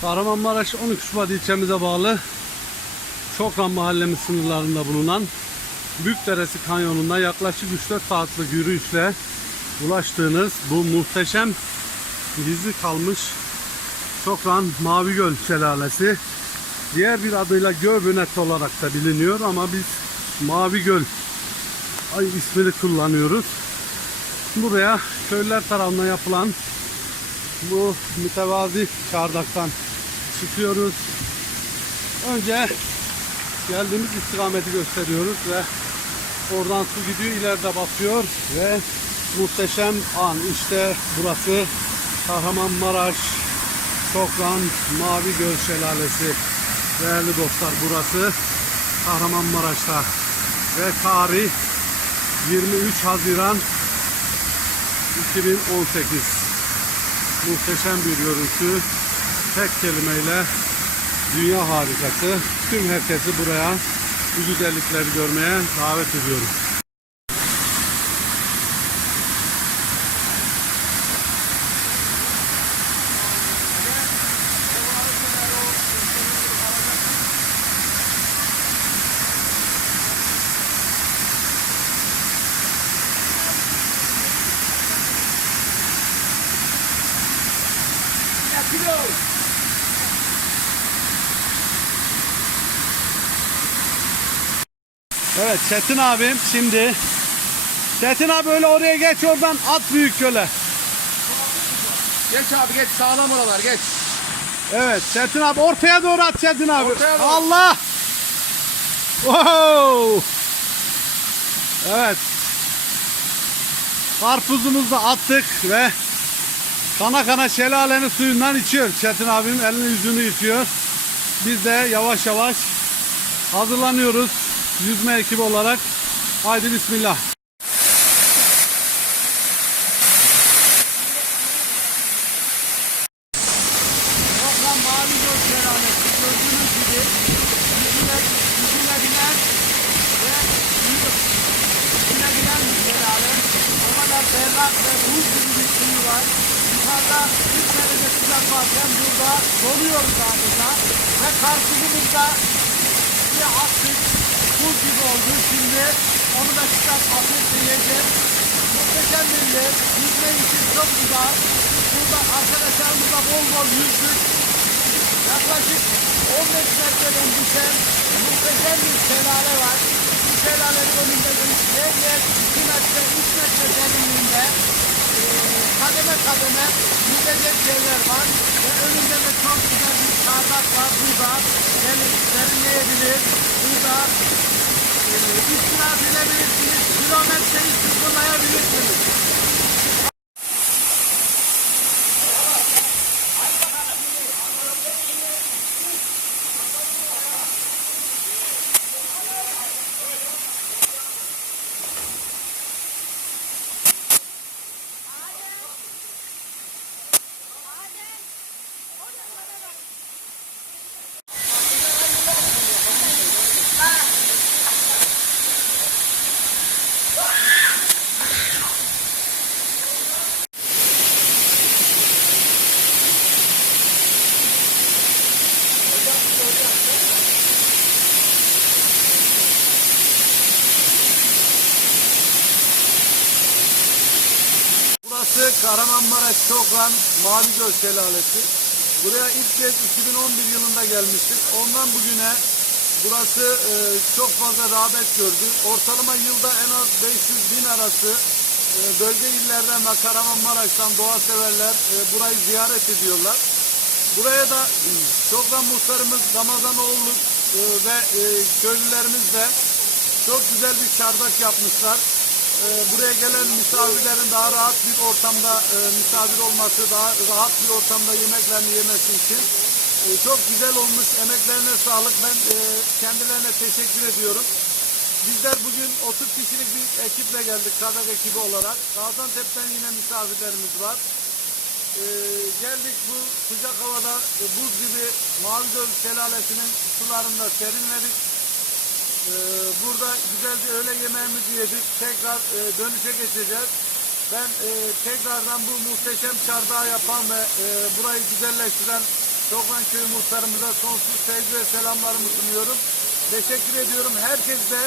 Kahramanmaraş 12 Şubat ilçemize bağlı Çokran mahallemiz sınırlarında bulunan Büyükderesi Kanyonu'nda yaklaşık 3-4 saatlik yürüyüşle ulaştığınız bu muhteşem gizli kalmış Çokran Mavi Göl Şelalesi diğer bir adıyla Göbünet olarak da biliniyor ama biz Mavi Göl ay ismini kullanıyoruz. Buraya köylüler tarafından yapılan bu mütevazi çardaktan çıkıyoruz. Önce geldiğimiz istikameti gösteriyoruz ve oradan su gidiyor ileride basıyor ve muhteşem an. İşte burası Kahramanmaraş Çokran Mavi Göl Şelalesi. Değerli dostlar burası Kahramanmaraş'ta ve tarih 23 Haziran 2018 muhteşem bir görüntü tek kelimeyle dünya harikası tüm herkesi buraya bu güzellikleri görmeye davet ediyorum. Evet Çetin abim şimdi Çetin abi öyle oraya geç oradan at büyük göle. Geç abi geç sağlam oralar geç. Evet Çetin abi ortaya doğru at Çetin abi. Ortaya doğru. Allah. Wow. Evet. Karpuzumuzu attık ve kana kana şelalenin suyundan içiyor. Çetin abim elini yüzünü yıkıyor. Biz de yavaş yavaş hazırlanıyoruz yüzme ekibi olarak. Haydi bismillah. Toplam mavi göl şelalesi gördüğünüz gibi yüzüne, yüzüne binen ve yüzüne binen bir şelale. O kadar berrak ve buz gibi bir suyu var. Yukarıda 3 derece sıcak varken burada donuyoruz adeta. Ve karpuzumuz da suya attık. Buz gibi oldu. Şimdi onu da çıkart afiyetle yiyeceğiz. Muhteşem bir yer. Yüzme için çok güzel. Burada arkadaşlarımızla bol bol yüzdük. Yaklaşık 15 metreden düşen muhteşem bir şelale var. Bu şelalenin önünde de yer yer 2 metre, 3 metre derinliğinde kademe kademe yüzecek yerler var. Ve önünde de çok güzel bir çardak var burada. Gelip serinleyebilir. Burada eee istirahat edebilirsiniz. Kilometreyi sıfırlayabilirsiniz. Burası Kahramanmaraş Çokran Mavi Göl Şelalesi. Buraya ilk kez 2011 yılında gelmiştik. Ondan bugüne burası e, çok fazla rağbet gördü. Ortalama yılda en az 500 bin arası e, bölge illerden ve Kahramanmaraş'tan doğa severler e, burayı ziyaret ediyorlar. Buraya da e, Çokran muhtarımız Ramazanoğlu e, ve e, köylülerimiz de çok güzel bir çardak yapmışlar. Buraya gelen misafirlerin daha rahat bir ortamda e, misafir olması, daha rahat bir ortamda yemeklerini yemesi için e, çok güzel olmuş. Emeklerine sağlık. Ben e, kendilerine teşekkür ediyorum. Bizler bugün 30 kişilik bir ekiple geldik, Kadak ekibi olarak. Gaziantep'ten yine misafirlerimiz var. Ee, geldik bu sıcak havada e, buz gibi Mavi Göl Şelalesi'nin sularında serinledik. Ee, burada güzelce öğle yemeğimizi yedik. Tekrar e, dönüşe geçeceğiz. Ben e, tekrardan bu muhteşem çardağı yapan ve e, burayı güzelleştiren Çokran Köyü muhtarımıza sonsuz sevgi ve selamlarımı sunuyorum. Teşekkür ediyorum. Herkes de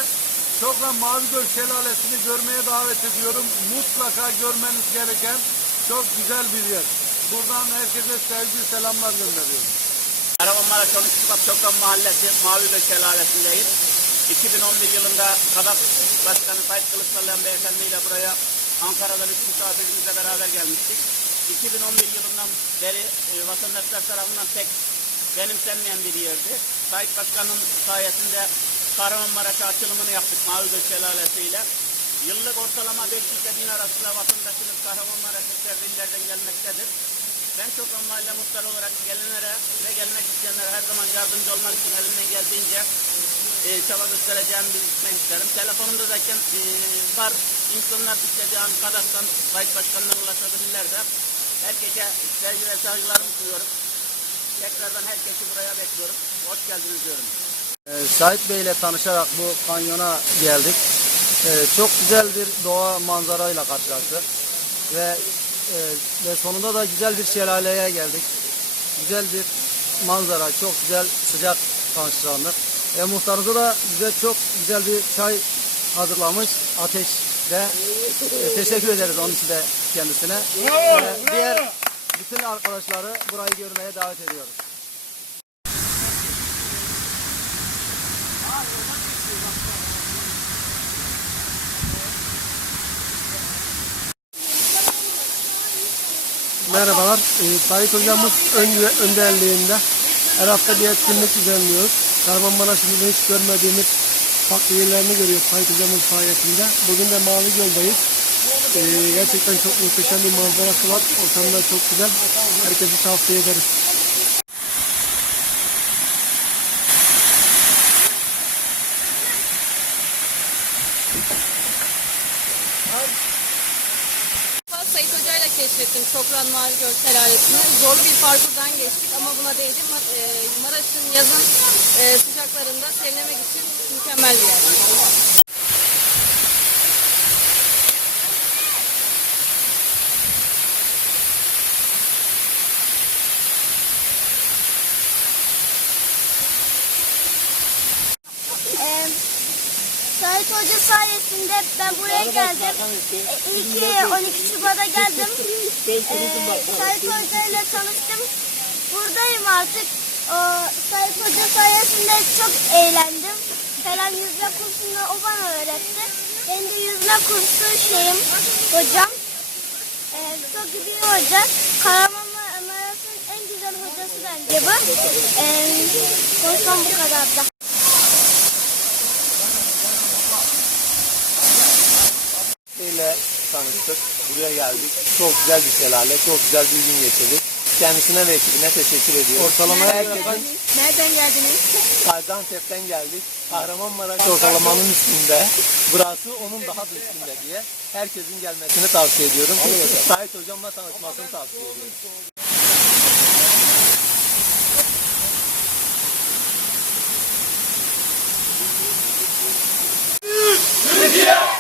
Çokran Mavi Göl Şelalesi'ni görmeye davet ediyorum. Mutlaka görmeniz gereken çok güzel bir yer. Buradan herkese sevgi selamlar gönderiyorum. Kahramanmaraş 13 Şubat Çokran Mahallesi Mavi Göl Şelalesi'ndeyiz. 2011 yılında Kadak Başkanı Tayyip Kılıçdaroğlu beyefendiyle buraya Ankara'dan üç misafirimizle beraber gelmiştik. 2011 yılından beri e, vatandaşlar tarafından pek benimsenmeyen bir yerdi. Tayyip Başkan'ın sayesinde Kahramanmaraş'a açılımını yaptık Mavi Göl Şelalesi ile. Yıllık ortalama 500 ile 1000 arasında vatandaşımız Kahramanmaraş'a çevrelerden gelmektedir. Ben çok mahalle muhtar olarak gelenlere ve gelmek isteyenlere her zaman yardımcı olmak için elimden geldiğince e, çaba göstereceğimi bilmek isterim. Telefonumda zaten e, var. İnsanlar istediği an Kadas'tan Bayit Başkanı'na ulaşabilirler de. Herkese sevgi ve saygılarımı sunuyorum. Tekrardan herkesi buraya bekliyorum. Hoş geldiniz diyorum. Ee, Sait Bey ile tanışarak bu kanyona geldik. Ee, çok güzel bir doğa manzarayla karşılaştık. Ve e, ve sonunda da güzel bir şelaleye geldik. Güzel bir manzara, çok güzel sıcak karşılandık. Ve muhtarımıza da bize çok güzel bir çay hazırlamış ateşte. E, teşekkür ederiz onun için de kendisine. Ve diğer bütün arkadaşları burayı görmeye davet ediyoruz. Merhabalar. Ee, Sait Hocamız ön, önderliğinde her hafta bir etkinlik düzenliyoruz. Kahramanmaraş'ımızda hiç görmediğimiz farklı yerlerini görüyoruz Sait Hocamız sayesinde. Bugün de Mavi Göl'deyiz. Ee, gerçekten çok muhteşem bir manzarası var. Ortam da çok güzel. Herkese tavsiye ederiz. Sayit Hoca ile keşfettim Çokran Mavi Göl Şelalesi'ni. Zorlu bir parkurdan geçtik ama buna değdi. E, Maraş'ın yazın e, sıcaklarında serinlemek için mükemmel bir yer. Ee, Sait Hoca sayesinde ben buraya geldim. İyi ki 12 Şubat'a geldim. Sait Hoca ile tanıştım. Buradayım artık. Sait Hoca sayesinde çok eğlendim. Falan yüzme kursunu o bana öğretti. Ben de yüzme kursu şeyim hocam. Ee, çok iyi hoca. Kahramanmaraş'ın en güzel hocası bence bu. Ee, konuşmam bu kadar da. Buraya geldik. Çok güzel bir şelale, çok güzel bir gün geçirdik. Kendisine ve ekibine teşekkür ediyorum. Ortalama herkesin Nereden geldiniz? Gaziantep'ten geldik. Kahramanmaraş ortalamanın üstünde. Burası onun daha da üstünde diye. Herkesin gelmesini tavsiye ediyorum. Sait hocamla tanışmasını tavsiye ediyorum. Türkiye!